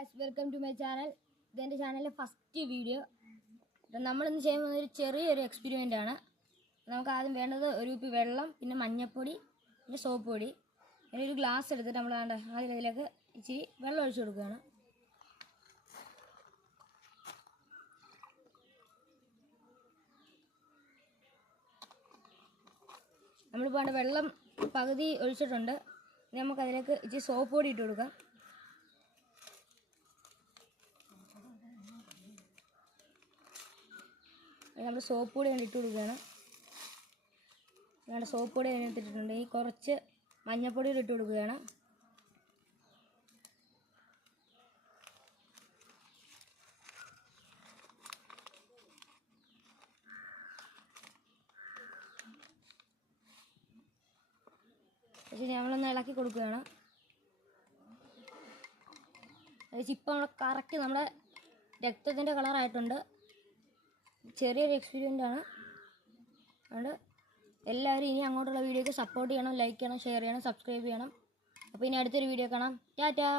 Guys, welcome to my channel. This is my first video. We will do a experiment. We will use soap and a glass. We will soap. നമ്മൾ soap പൊടി ഇട്ട് കൊടുക്കുകയാണ്. ഞാൻ soap പൊടി ഇട്ടിട്ടുണ്ട്. ഈ കുറച്ച് മഞ്ഞൾപ്പൊടി ഇട്ട് കൊടുക്കുകയാണ്. നമ്മളൊന്ന് ഇളക്കി കൊടുക്കുകയാണ്. ഇപ്പം കറക്റ്റ് നമ്മുടെ രക്തത്തിൻ്റെ കളറായിട്ടുണ്ട്. ചെറിയൊരു എക്സ്പീരിയൻസ് ആണ്. അതുകൊണ്ട് എല്ലാവരും ഇനി അങ്ങോട്ടുള്ള വീഡിയോയ്ക്ക് സപ്പോർട്ട് ചെയ്യണം, ലൈക്ക് ചെയ്യണം, ഷെയർ ചെയ്യണം, സബ്സ്ക്രൈബ് ചെയ്യണം. അപ്പോൾ ഇനി അടുത്തൊരു വീഡിയോ കാണാം. ടാറ്റാ.